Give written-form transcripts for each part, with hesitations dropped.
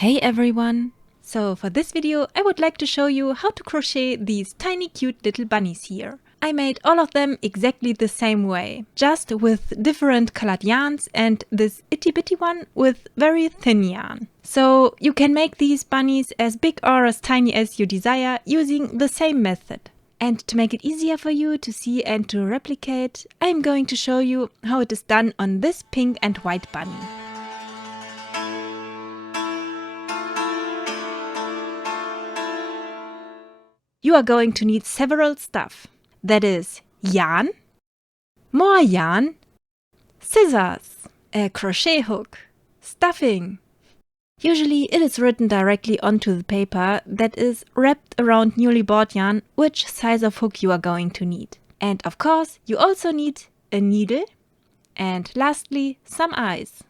Hey everyone! So for this video I would like to show you how to crochet these tiny cute little bunnies here. I made all of them exactly the same way, just with different colored yarns and this itty bitty one with very thin yarn. So you can make these bunnies as big or as tiny as you desire using the same method. And to make it easier for you to see and to replicate, I'm going to show you how it is done on this pink and white bunny. You are going to need several stuff. That is yarn, more yarn, scissors, a crochet hook, stuffing. Usually it is written directly onto the paper that is wrapped around newly bought yarn which size of hook you are going to need. And of course you also need a needle and lastly some eyes.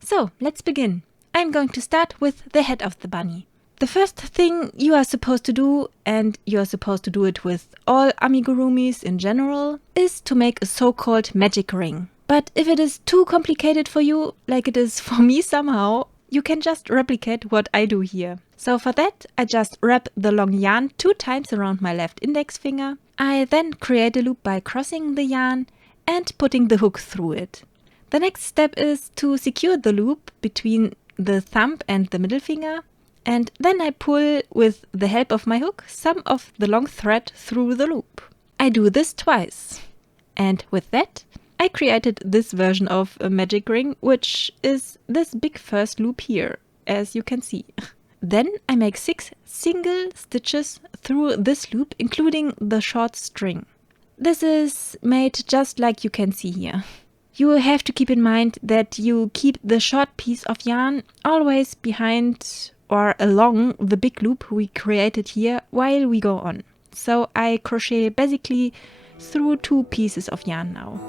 So let's begin. I'm going to start with the head of the bunny. The first thing you are supposed to do, and you are supposed to do it with all amigurumis in general, is to make a so-called magic ring. But if it is too complicated for you, like it is for me somehow, you can just replicate what I do here. So for that, I just wrap the long yarn 2 times around my left index finger. I then create a loop by crossing the yarn and putting the hook through it. The next step is to secure the loop between the thumb and the middle finger. And then I pull, with the help of my hook, some of the long thread through the loop. I do this twice. And with that, I created this version of a magic ring, which is this big first loop here, as you can see. Then I make 6 single stitches through this loop, including the short string. This is made just like you can see here. You have to keep in mind that you keep the short piece of yarn always behind or along the big loop we created here while we go on. So I crochet basically through 2 pieces of yarn now.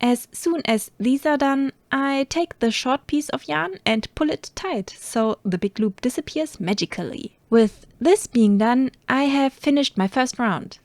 As soon as these are done, I take the short piece of yarn and pull it tight, so the big loop disappears magically. With this being done, I have finished my first round.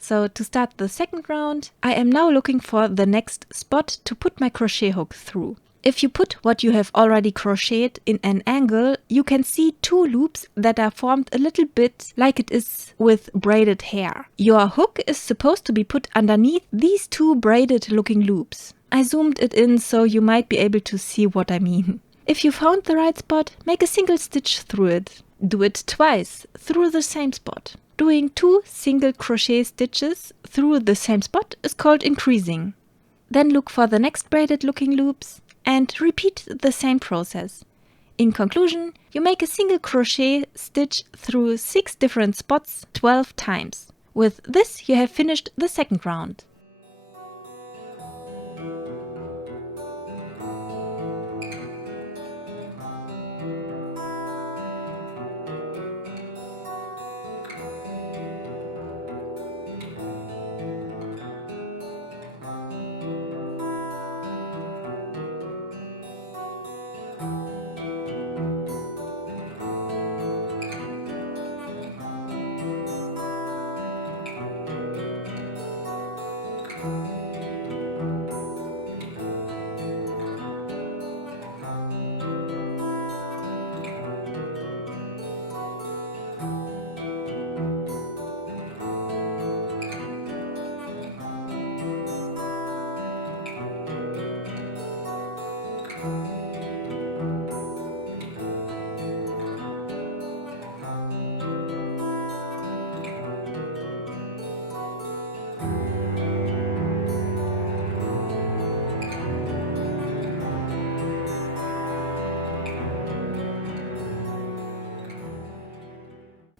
So to start the second round, I am now looking for the next spot to put my crochet hook through. If you put what you have already crocheted in an angle, you can see 2 loops that are formed a little bit like it is with braided hair. Your hook is supposed to be put underneath these 2 braided looking loops. I zoomed it in so you might be able to see what I mean. If you found the right spot, make a single stitch through it. Do it twice through the same spot. Doing 2 single crochet stitches through the same spot is called increasing. Then look for the next braided looking loops and repeat the same process. In conclusion, you make a single crochet stitch through 6 different spots 12 times. With this you have finished the second round.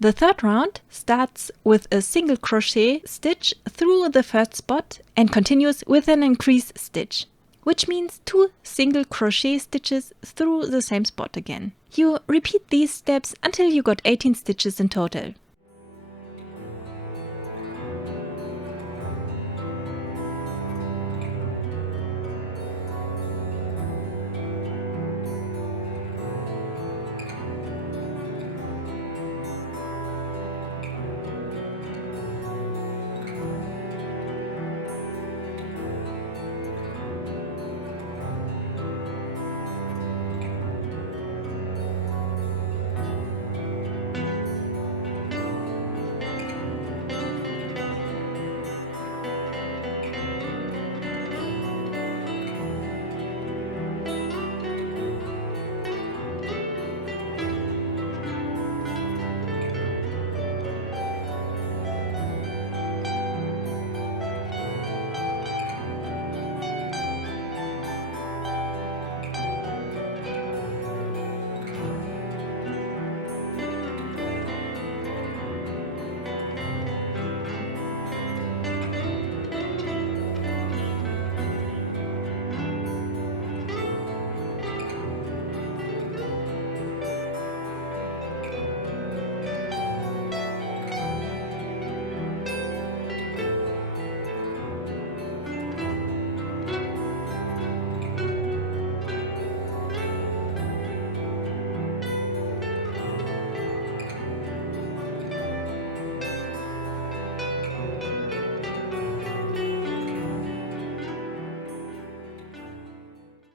The third round starts with a single crochet stitch through the first spot and continues with an increase stitch, which means 2 single crochet stitches through the same spot again. You repeat these steps until you got 18 stitches in total.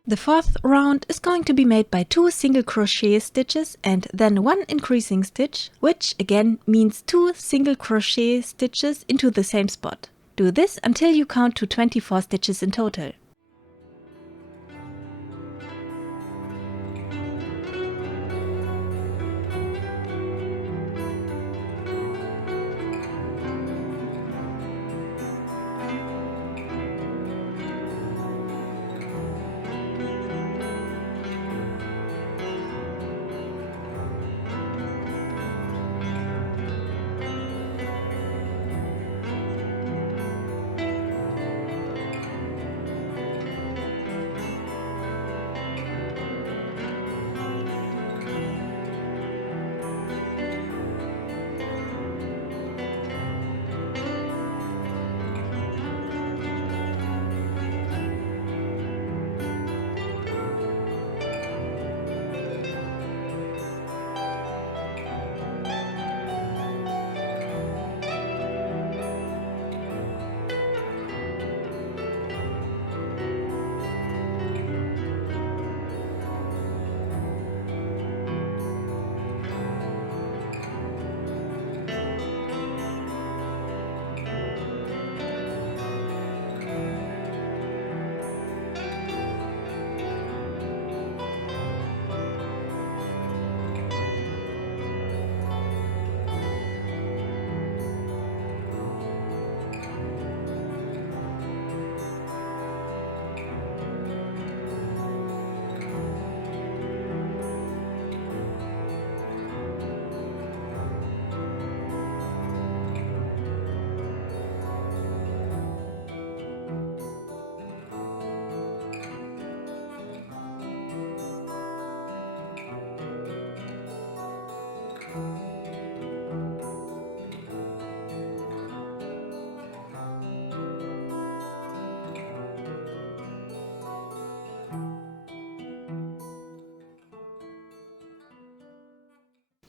The fourth round is going to be made by 2 single crochet stitches and then 1 increasing stitch, which again means 2 single crochet stitches into the same spot. Do this until you count to 24 stitches in total.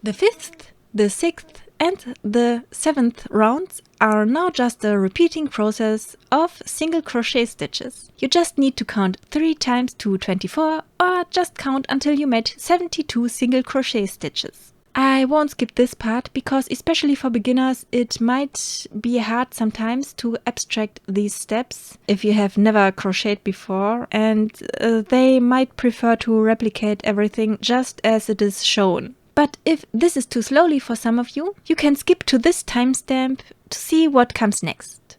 The 5th, the 6th and the 7th rounds are now just a repeating process of single crochet stitches. You just need to count 3 times to 24 or just count until you made 72 single crochet stitches. I won't skip this part because especially for beginners it might be hard sometimes to abstract these steps if you have never crocheted before, and they might prefer to replicate everything just as it is shown. But if this is too slowly for some of you, you can skip to this timestamp to see what comes next.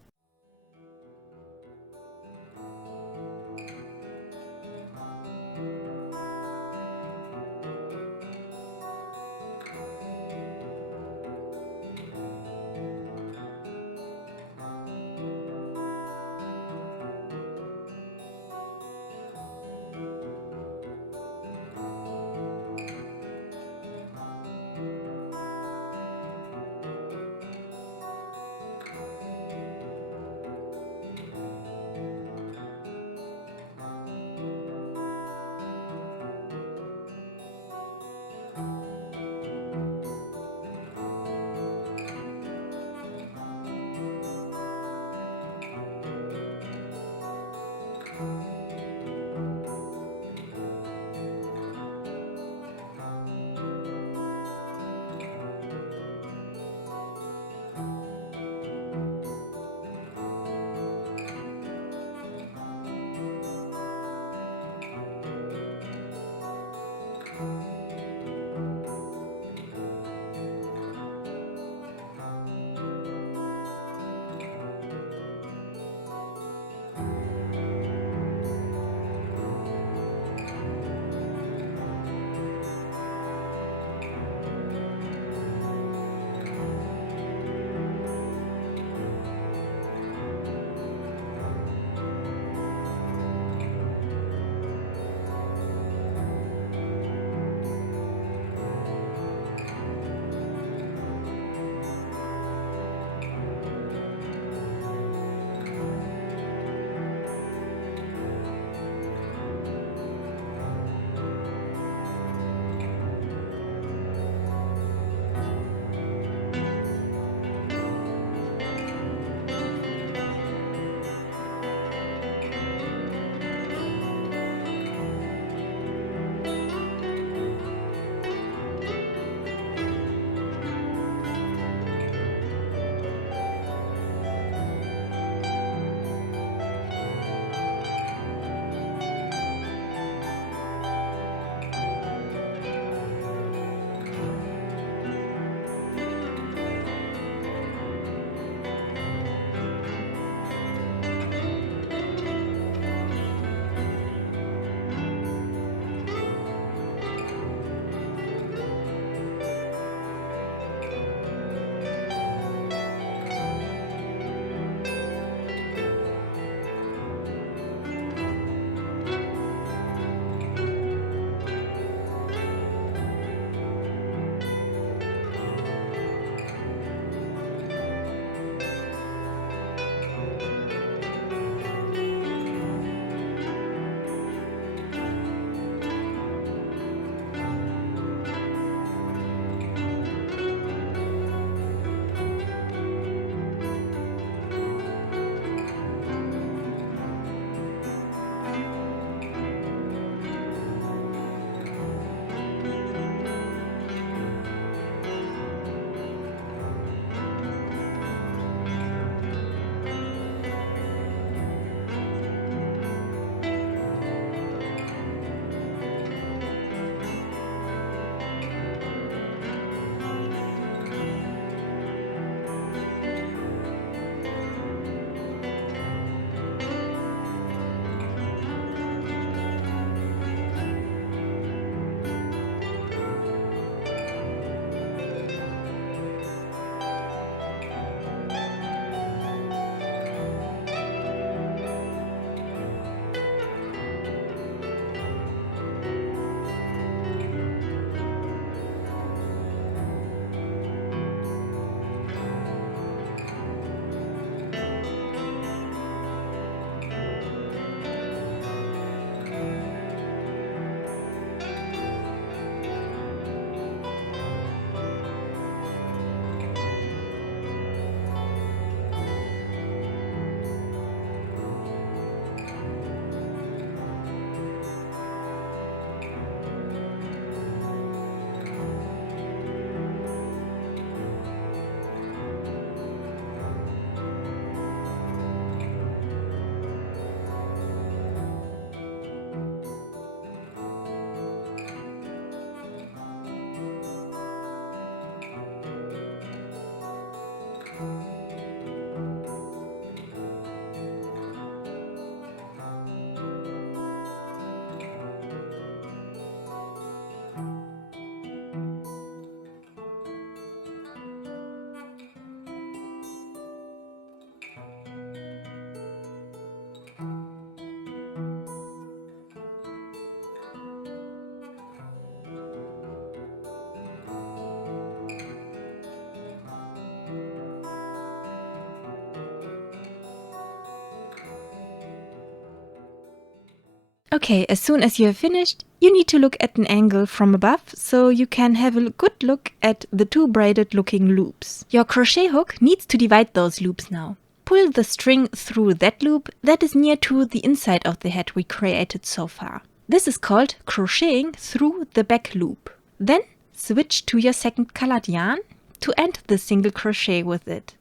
Okay, as soon as you have finished, you need to look at an angle from above so you can have a good look at the two braided looking loops. Your crochet hook needs to divide those loops now. Pull the string through that loop that is near to the inside of the head we created so far. This is called crocheting through the back loop. Then switch to your second colored yarn to end the single crochet with it.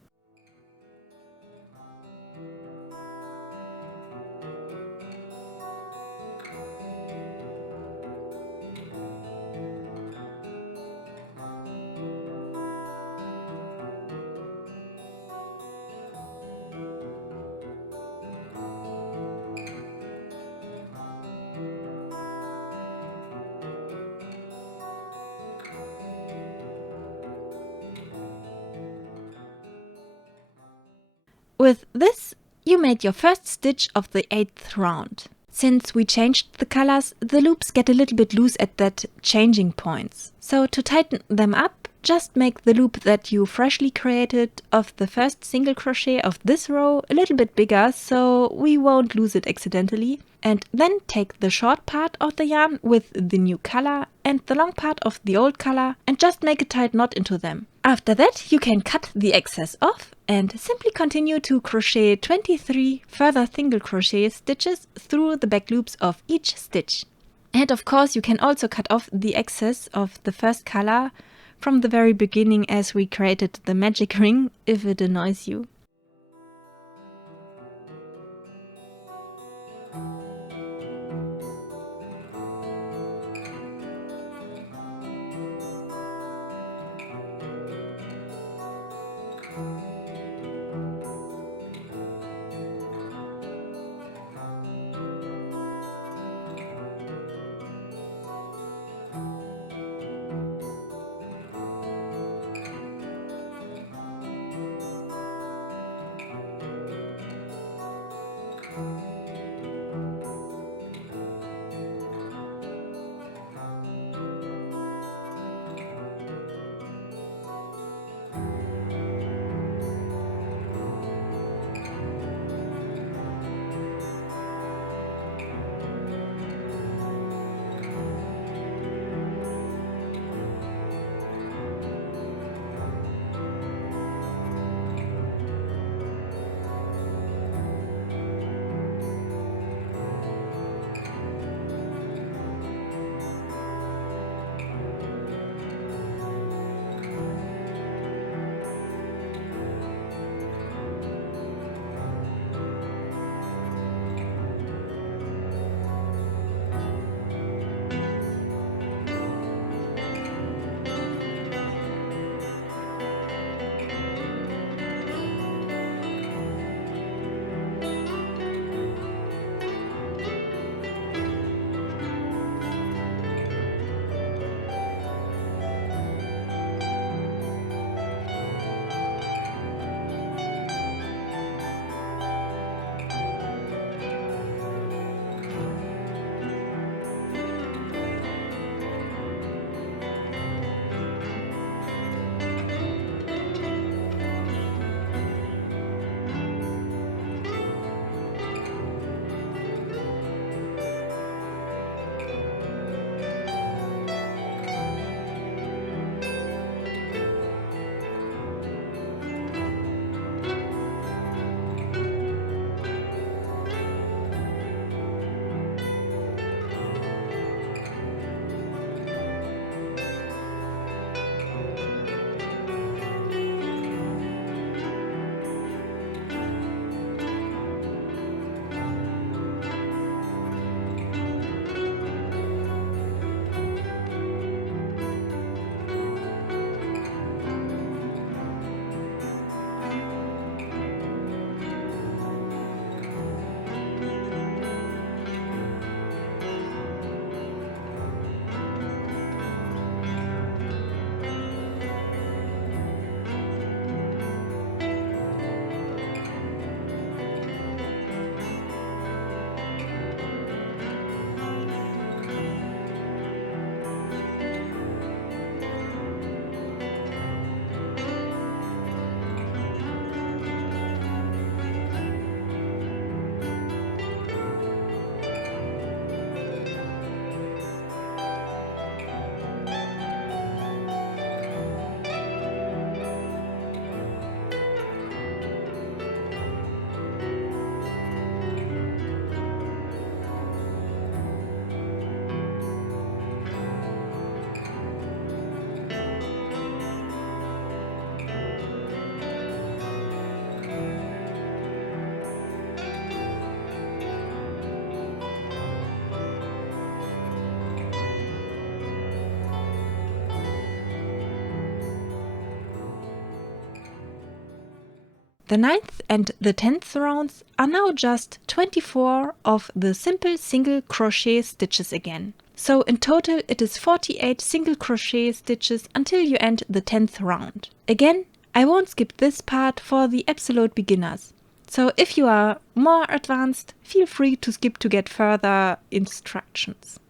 With this, you made your first stitch of the 8th round. Since we changed the colors, the loops get a little bit loose at that changing points. So to tighten them up, just make the loop that you freshly created of the first single crochet of this row a little bit bigger so we won't lose it accidentally. And then take the short part of the yarn with the new color and the long part of the old color and just make a tight knot into them. After that, you can cut the excess off and simply continue to crochet 23 further single crochet stitches through the back loops of each stitch. And of course, you can also cut off the excess of the first color from the very beginning as we created the magic ring if it annoys you. The 9th and the 10th rounds are now just 24 of the simple single crochet stitches again. So in total it is 48 single crochet stitches until you end the 10th round. Again, I won't skip this part for the absolute beginners. So if you are more advanced, feel free to skip to get further instructions.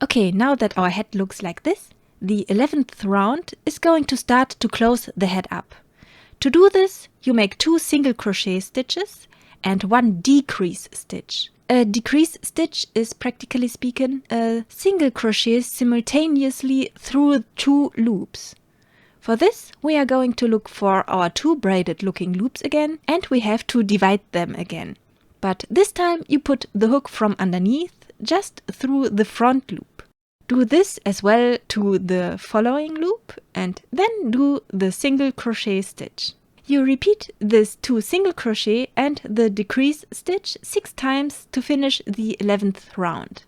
Okay, now that our head looks like this, the 11th round is going to start to close the head up. To do this, you make 2 single crochet stitches and 1 decrease stitch. A decrease stitch is, practically speaking, a single crochet simultaneously through 2 loops. For this, we are going to look for our 2 braided looking loops again, and we have to divide them again. But this time you put the hook from underneath just through the front loop. Do this as well to the following loop and then do the single crochet stitch. You repeat this 2 single crochet and the decrease stitch 6 times to finish the 11th round.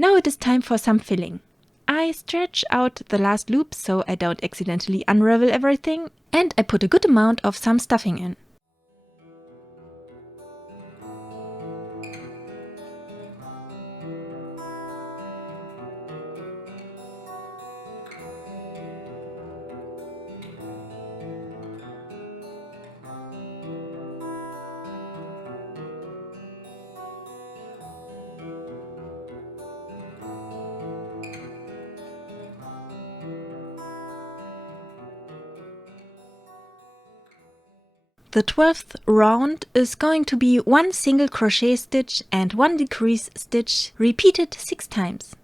Now it is time for some filling. I stretch out the last loop so I don't accidentally unravel everything, and I put a good amount of some stuffing in. The 12th round is going to be 1 single crochet stitch and 1 decrease stitch repeated 6 times.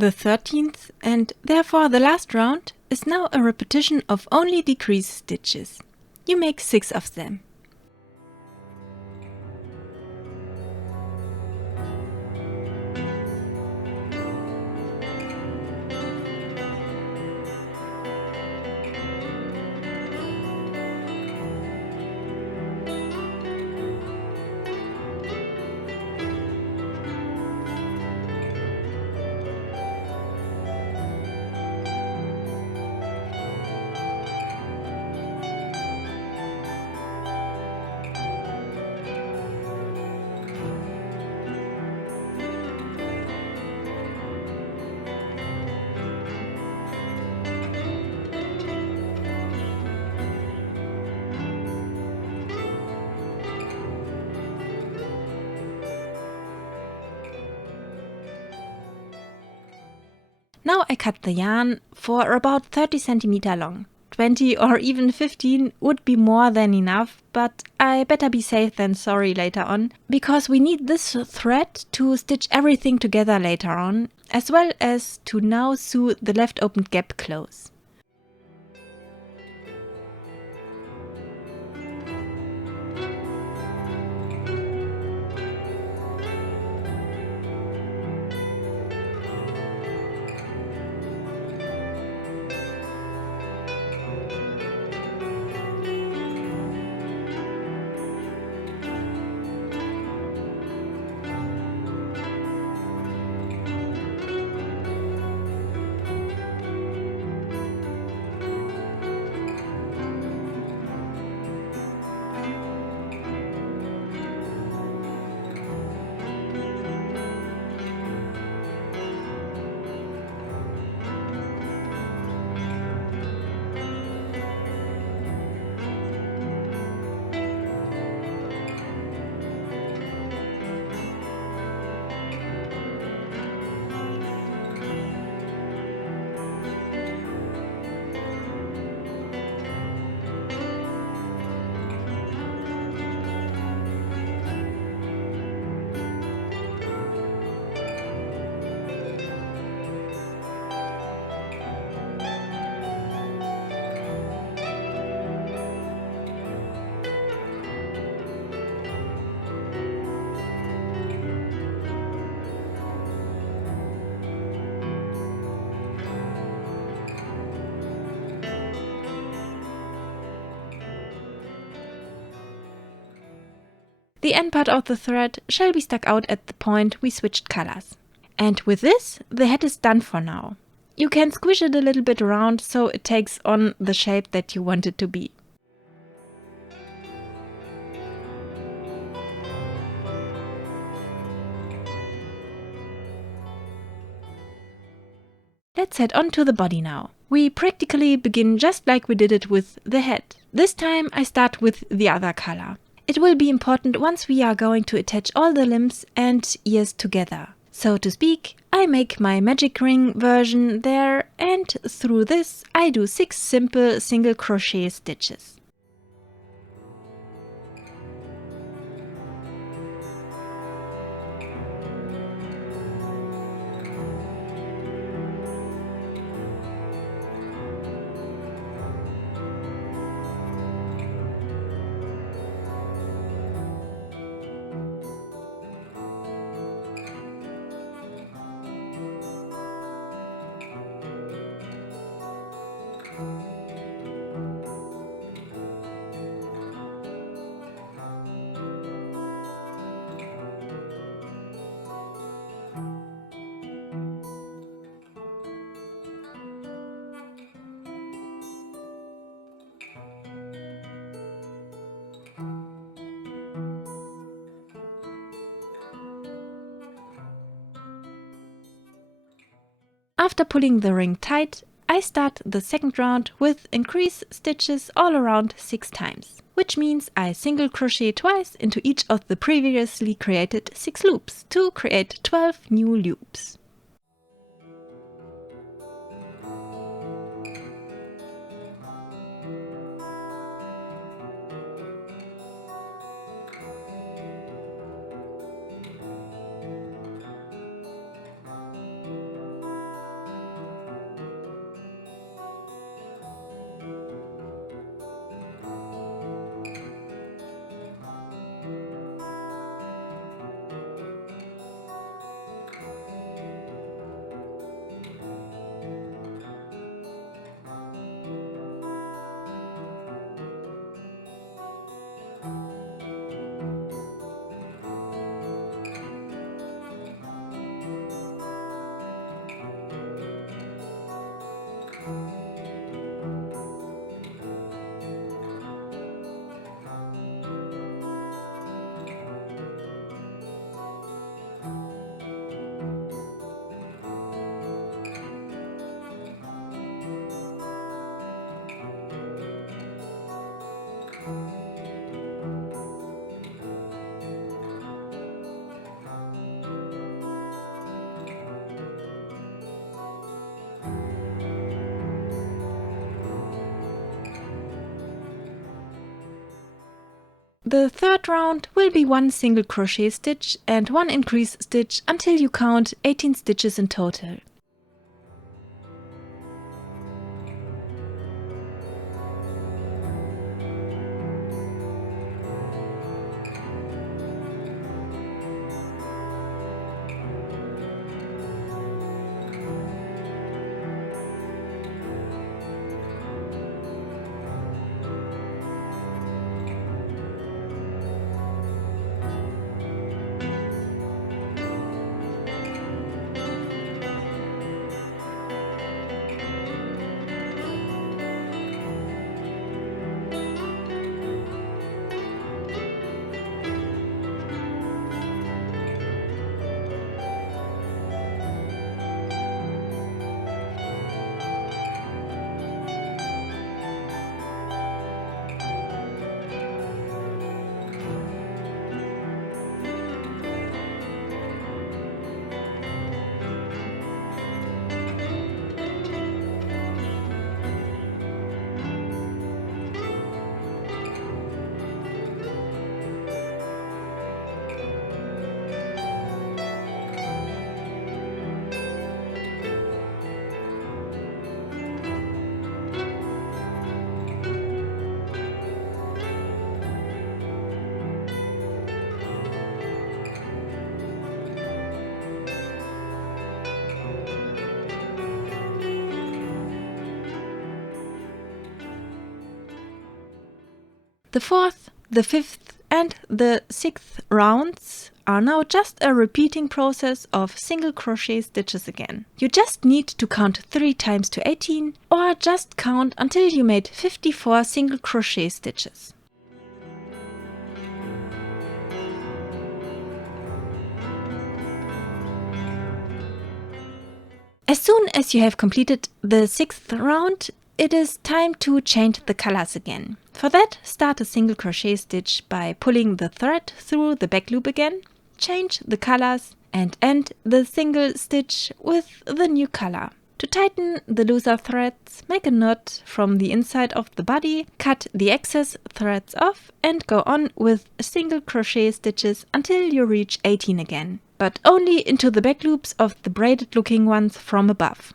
The 13th and therefore the last round is now a repetition of only decrease stitches. You make 6 of them. Now I cut the yarn for about 30 centimeter long. 20 or even 15 would be more than enough, but I better be safe than sorry later on, because we need this thread to stitch everything together later on, as well as to now sew the left opened gap close. The end part of the thread shall be stuck out at the point we switched colors. And with this, the hat is done for now. You can squish it a little bit around so it takes on the shape that you want it to be. Let's head on to the body now. We practically begin just like we did it with the head. This time I start with the other color. It will be important once we are going to attach all the limbs and ears together. So to speak, I make my magic ring version there, and through this I do 6 simple single crochet stitches. After pulling the ring tight, I start the second round with increase stitches all around 6 times, which means I single crochet twice into each of the previously created 6 loops to create 12 new loops. The third round will be 1 single crochet stitch and 1 increase stitch until you count 18 stitches in total. The fourth, the fifth and the sixth rounds are now just a repeating process of single crochet stitches again. You just need to count 3 times to 18 or just count until you made 54 single crochet stitches. As soon as you have completed the 6th round, it is time to change the colors again. For that, start a single crochet stitch by pulling the thread through the back loop again, change the colors and end the single stitch with the new color. To tighten the looser threads, make a knot from the inside of the body, cut the excess threads off and go on with single crochet stitches until you reach 18 again, but only into the back loops of the braided looking ones from above.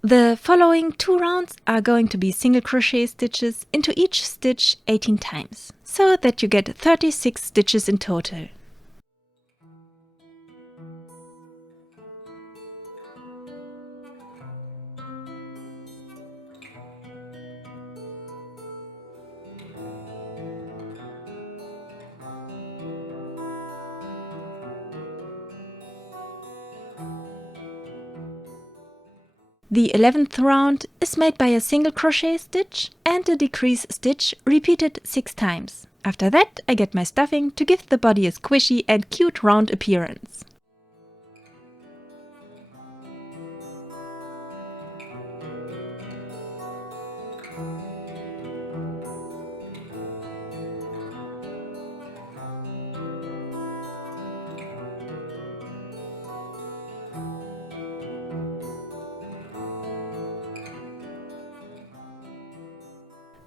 The following 2 rounds are going to be single crochet stitches into each stitch 18 times, so that you get 36 stitches in total. The 11th round is made by a single crochet stitch and a decrease stitch repeated 6 times. After that, I get my stuffing to give the body a squishy and cute round appearance.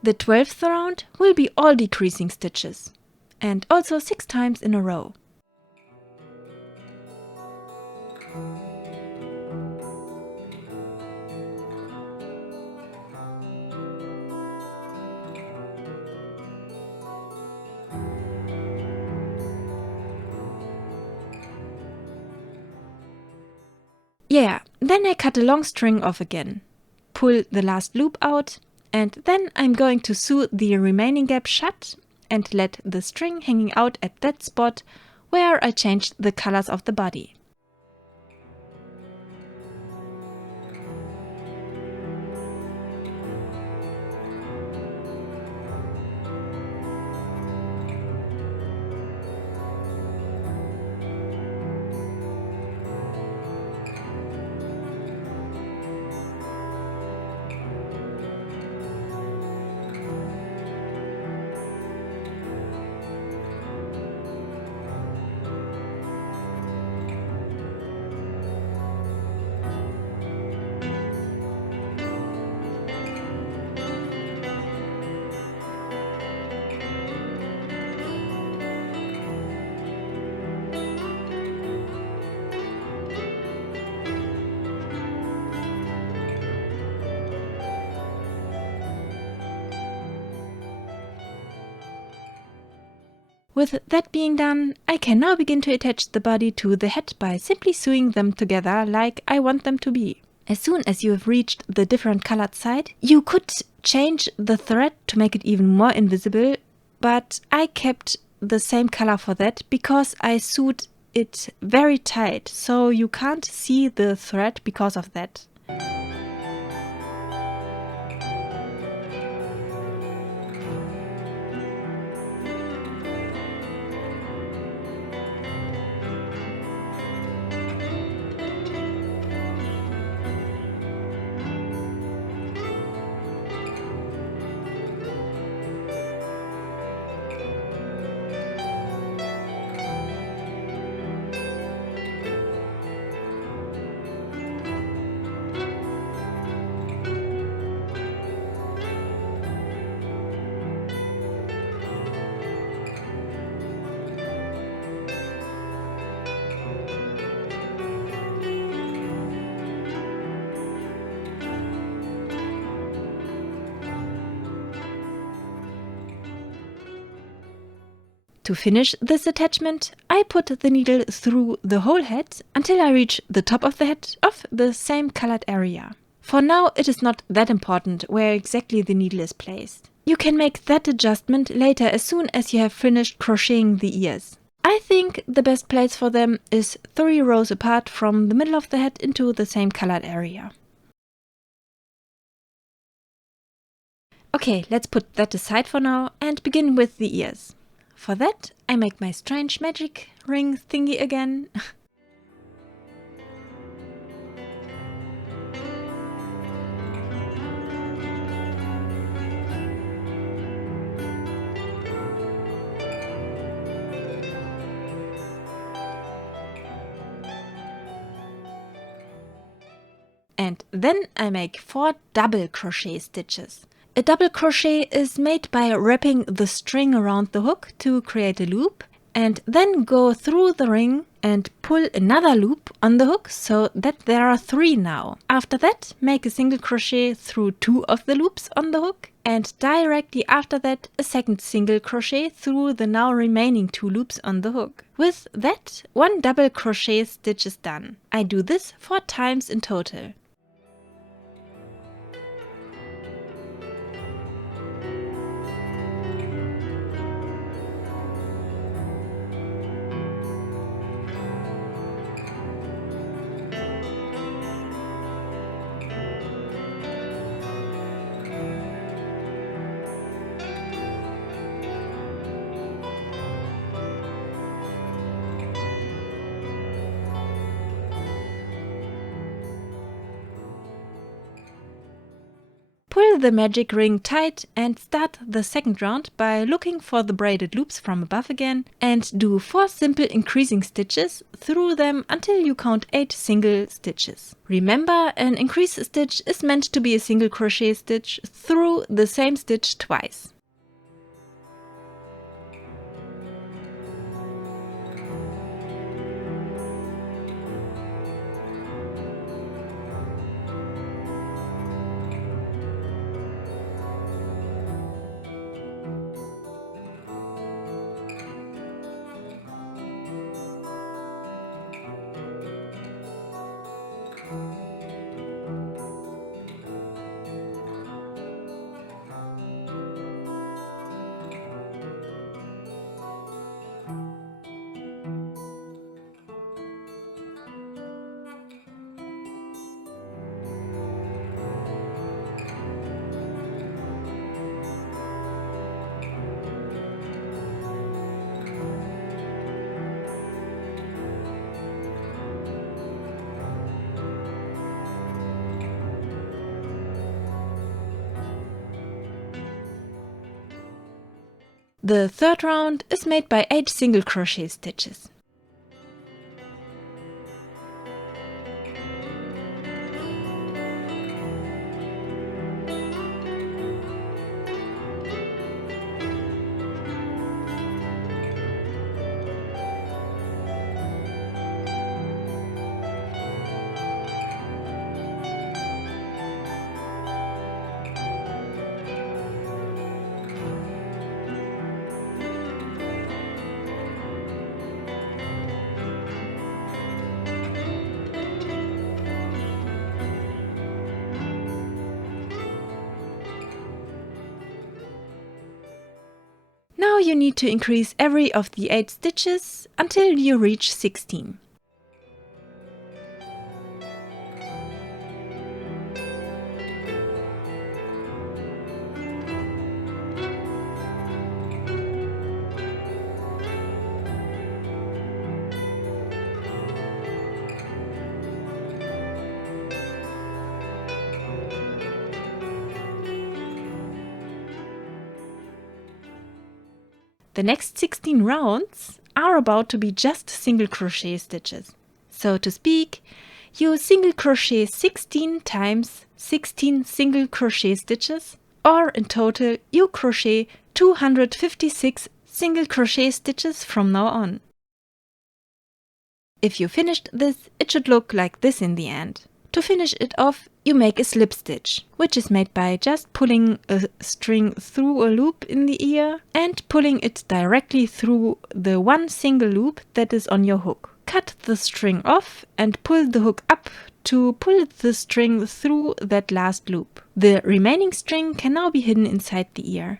The 12th round will be all decreasing stitches, and also 6 times in a row. Yeah, then I cut a long string off again, pull the last loop out, and then I'm going to sew the remaining gap shut and let the string hanging out at that spot where I changed the colors of the body. With that being done, I can now begin to attach the body to the head by simply sewing them together like I want them to be. As soon as you have reached the different colored side, you could change the thread to make it even more invisible, but I kept the same color for that because I sewed it very tight, so you can't see the thread because of that. To finish this attachment, I put the needle through the whole head until I reach the top of the head of the same colored area. For now, it is not that important where exactly the needle is placed. You can make that adjustment later as soon as you have finished crocheting the ears. I think the best place for them is 3 rows apart from the middle of the head into the same colored area. Okay, let's put that aside for now and begin with the ears. For that, I make my strange magic ring thingy again. And then I make 4 double crochet stitches. A double crochet is made by wrapping the string around the hook to create a loop and then go through the ring and pull another loop on the hook so that there are 3 now. After that, make a single crochet through 2 of the loops on the hook and directly after that a second single crochet through the now remaining 2 loops on the hook. With that, 1 double crochet stitch is done. I do this 4 times in total. Pull the magic ring tight and start the second round by looking for the braided loops from above again and do 4 simple increasing stitches through them until you count 8 single stitches. Remember, an increase stitch is meant to be a single crochet stitch through the same stitch twice. The third round is made by 8 single crochet stitches. Now you need to increase every of the 8 stitches until you reach 16. The next 16 rounds are about to be just single crochet stitches. So to speak, you single crochet 16 times 16 single crochet stitches, or in total you crochet 256 single crochet stitches from now on. If you finished this, it should look like this in the end. To finish it off, you make a slip stitch, which is made by just pulling a string through a loop in the ear and pulling it directly through the one single loop that is on your hook. Cut the string off and pull the hook up to pull the string through that last loop. The remaining string can now be hidden inside the ear.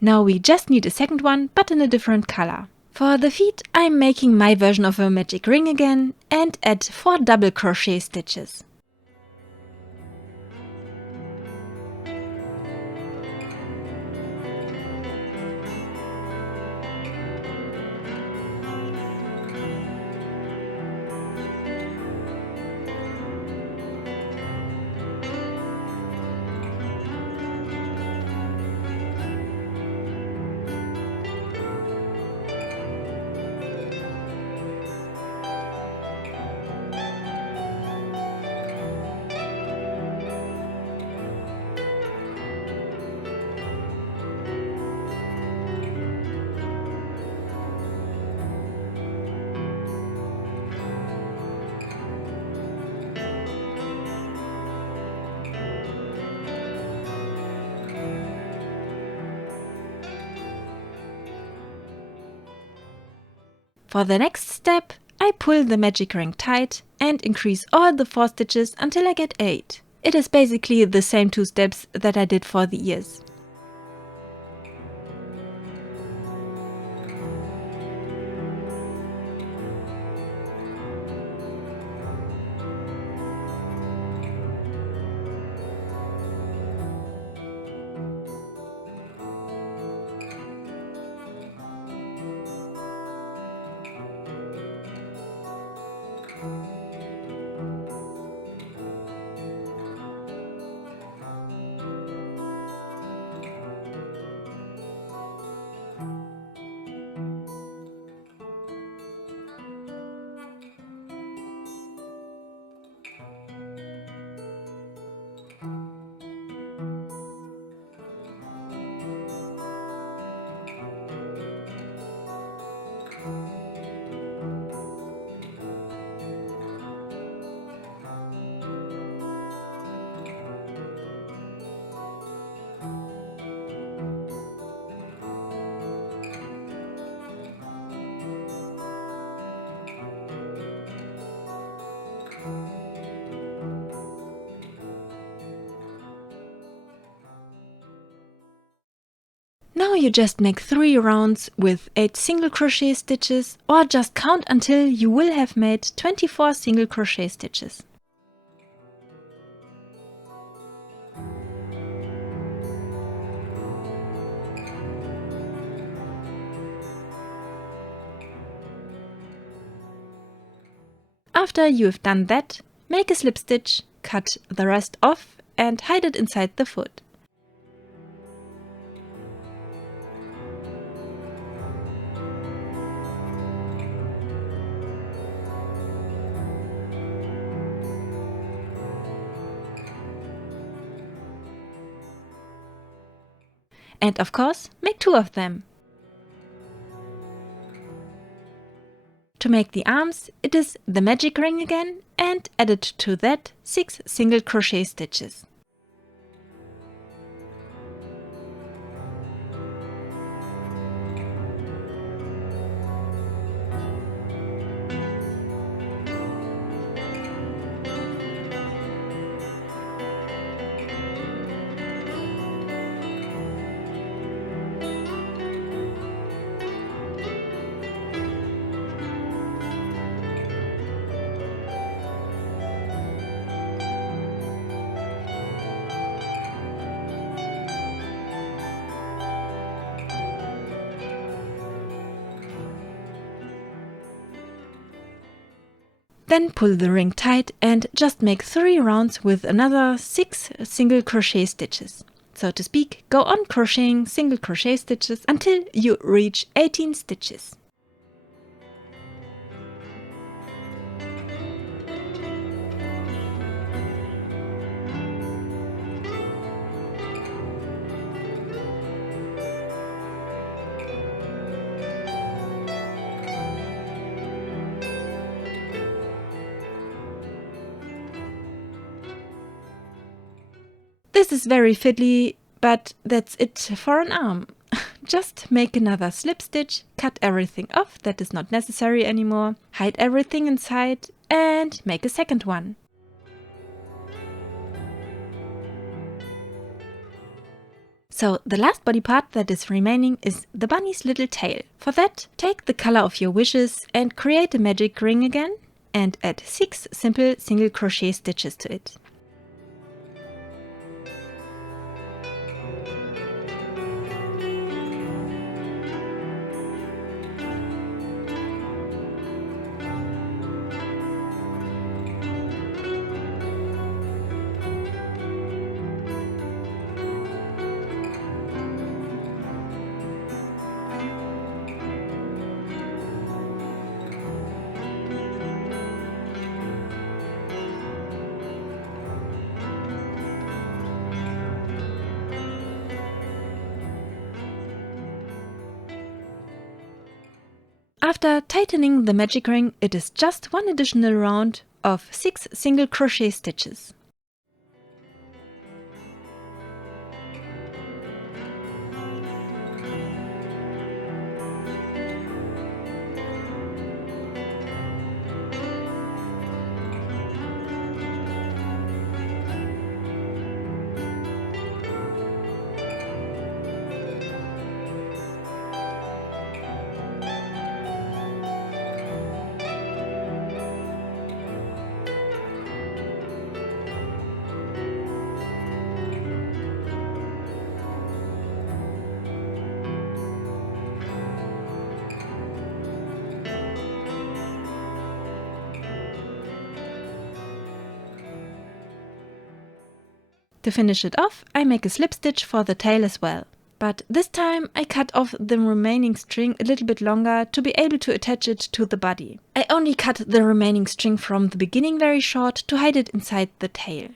Now we just need a second one, but in a different color. For the feet, I'm making my version of a magic ring again and add 4 double crochet stitches. For the next step, I pull the magic ring tight and increase all the 4 stitches until I get 8. It is basically the same 2 steps that I did for the ears. Now you just make 3 rounds with 8 single crochet stitches, or just count until you will have made 24 single crochet stitches. After you have done that, make a slip stitch, cut the rest off and hide it inside the foot. And of course, make 2 of them. To make the arms, it is the magic ring again, and added to that 6 single crochet stitches. Then pull the ring tight and just make 3 rounds with another 6 single crochet stitches. So to speak, go on crocheting single crochet stitches until you reach 18 stitches. This is very fiddly, but that's it for an arm. Just make another slip stitch, cut everything off that is not necessary anymore, hide everything inside and make a second one. So the last body part that is remaining is the bunny's little tail. For that, take the color of your wishes and create a magic ring again and add 6 simple single crochet stitches to it. After tightening the magic ring, it is just one additional round of 6 single crochet stitches. To finish it off, I make a slip stitch for the tail as well. But this time I cut off the remaining string a little bit longer to be able to attach it to the body. I only cut the remaining string from the beginning very short to hide it inside the tail.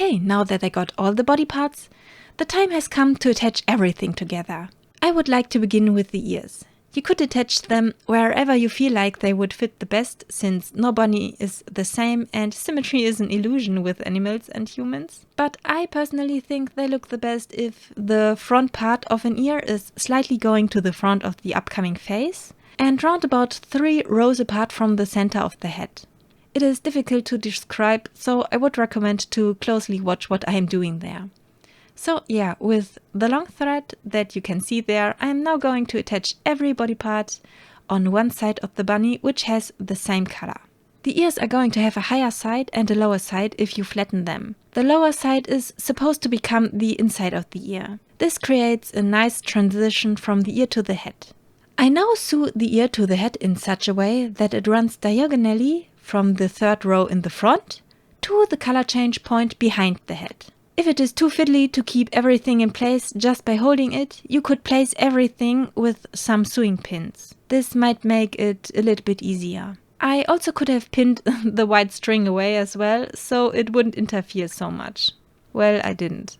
Okay, now that I got all the body parts, the time has come to attach everything together. I would like to begin with the ears. You could attach them wherever you feel like they would fit the best, since no body is the same and symmetry is an illusion with animals and humans. But I personally think they look the best if the front part of an ear is slightly going to the front of the upcoming face and round about 3 rows apart from the center of the head. It is difficult to describe, so I would recommend to closely watch what I am doing there. So yeah, with the long thread that you can see there, I am now going to attach every body part on one side of the bunny, which has the same color. The ears are going to have a higher side and a lower side if you flatten them. The lower side is supposed to become the inside of the ear. This creates a nice transition from the ear to the head. I now sew the ear to the head in such a way that it runs diagonally from the 3rd row in the front to the color change point behind the head. If it is too fiddly to keep everything in place just by holding it, you could place everything with some sewing pins. This might make it a little bit easier. I also could have pinned the white string away as well, so it wouldn't interfere so much. Well, I didn't.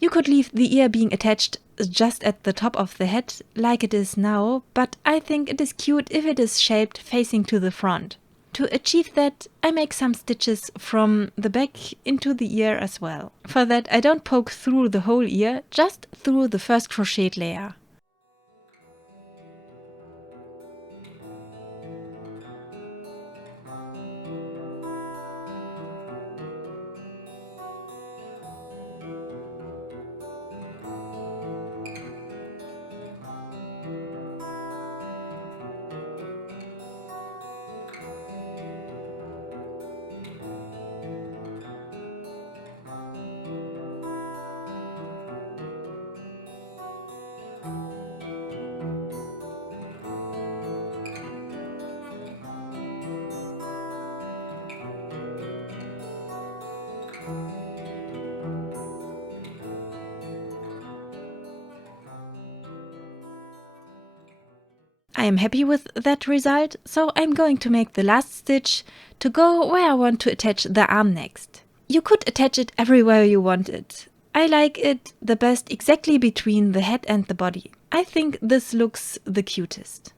You could leave the ear being attached just at the top of the head like it is now, but I think it is cute if it is shaped facing to the front. To achieve that, I make some stitches from the back into the ear as well. For that, I don't poke through the whole ear, just through the first crocheted layer. I am happy with that result, so I'm going to make the last stitch to go where I want to attach the arm next. You could attach it everywhere you want it. I like it the best exactly between the head and the body. I think this looks the cutest.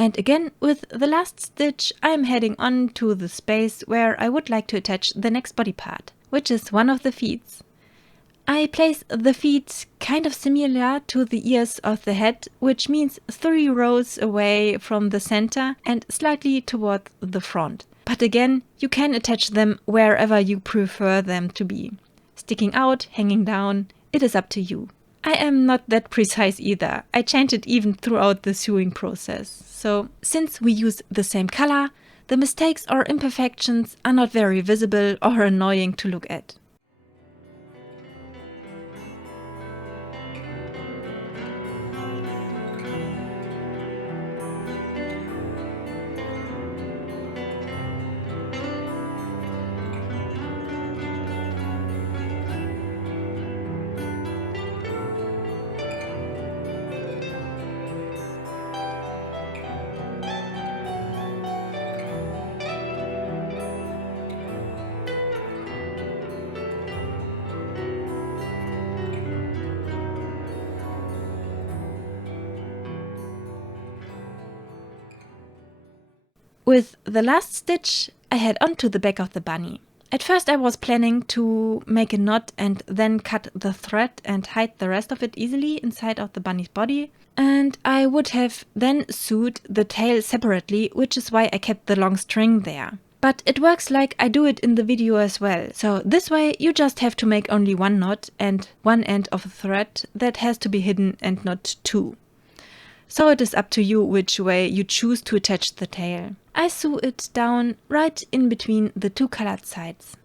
And again, with the last stitch, I'm heading on to the space where I would like to attach the next body part, which is one of the feet. I place the feet kind of similar to the ears of the head, which means 3 rows away from the center and slightly toward the front. But again, you can attach them wherever you prefer them to be. Sticking out, hanging down, it is up to you. I am not that precise either. I change it even throughout the sewing process. So, since we use the same color, the mistakes or imperfections are not very visible or annoying to look at. With the last stitch, I head on to the back of the bunny. At first I was planning to make a knot and then cut the thread and hide the rest of it easily inside of the bunny's body. And I would have then sewed the tail separately, which is why I kept the long string there. But it works like I do it in the video as well. So this way you just have to make only one knot and one end of a thread that has to be hidden and not two. So it is up to you which way you choose to attach the tail. I sew it down right in between the 2 colored sides.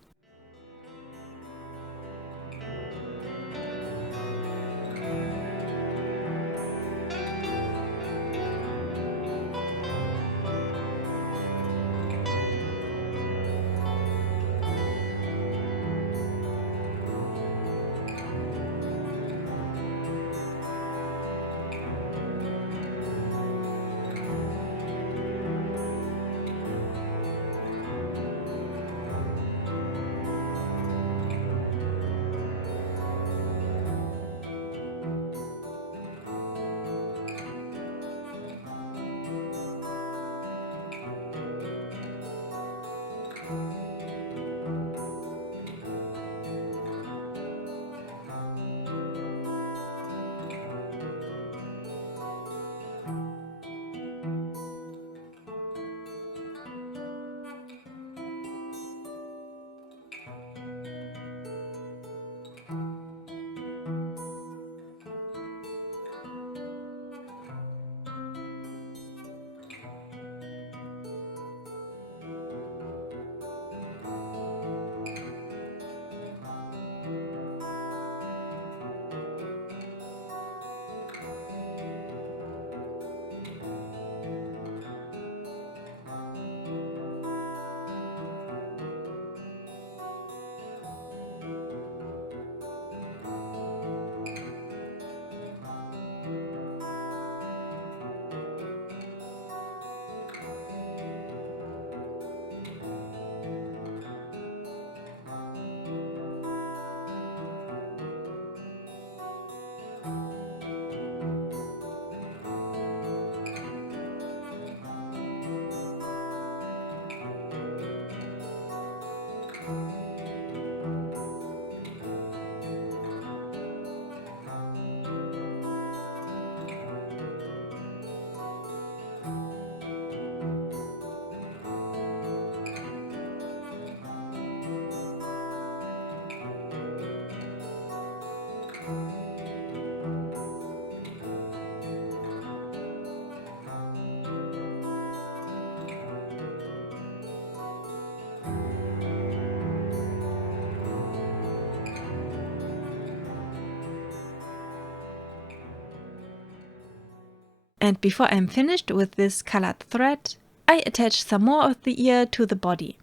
And before I'm finished with this colored thread, I attach some more of the ear to the body.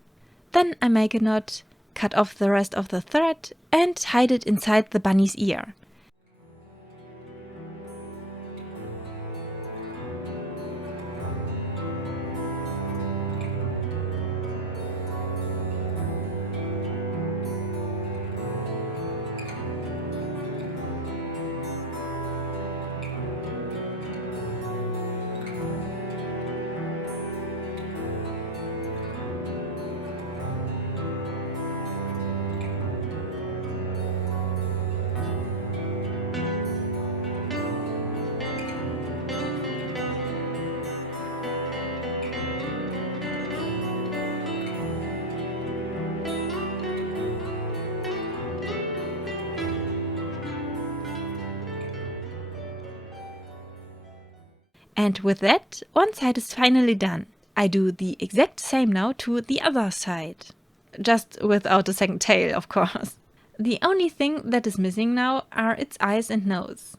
Then I make a knot, cut off the rest of the thread and hide it inside the bunny's ear. And with that, one side is finally done. I do the exact same now to the other side. Just without a second tail, of course. The only thing that is missing now are its eyes and nose.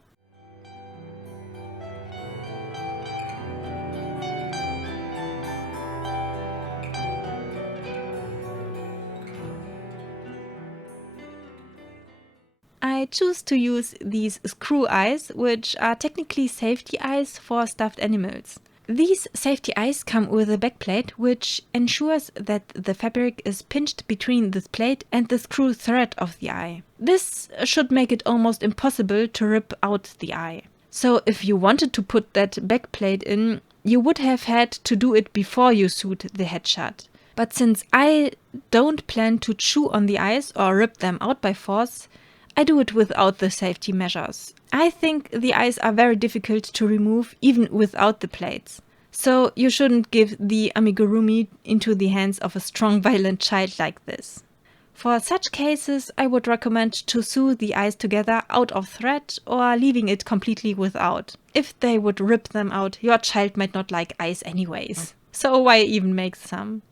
I choose to use these screw eyes, which are technically safety eyes for stuffed animals. These safety eyes come with a backplate, which ensures that the fabric is pinched between this plate and the screw thread of the eye. This should make it almost impossible to rip out the eye. So if you wanted to put that backplate in, you would have had to do it before you sewed the head shut. But since I don't plan to chew on the eyes or rip them out by force, I do it without the safety measures. I think the eyes are very difficult to remove even without the plates. So you shouldn't give the amigurumi into the hands of a strong, violent child like this. For such cases, I would recommend to sew the eyes together out of thread or leaving it completely without. If they would rip them out, your child might not like eyes anyways. So why even make some?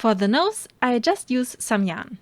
For the nose, I just use some yarn.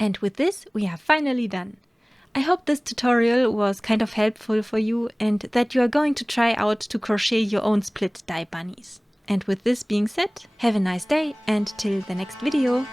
And with this, we are finally done. I hope this tutorial was kind of helpful for you and that you are going to try out to crochet your own split dye bunnies. And with this being said, have a nice day and till the next video.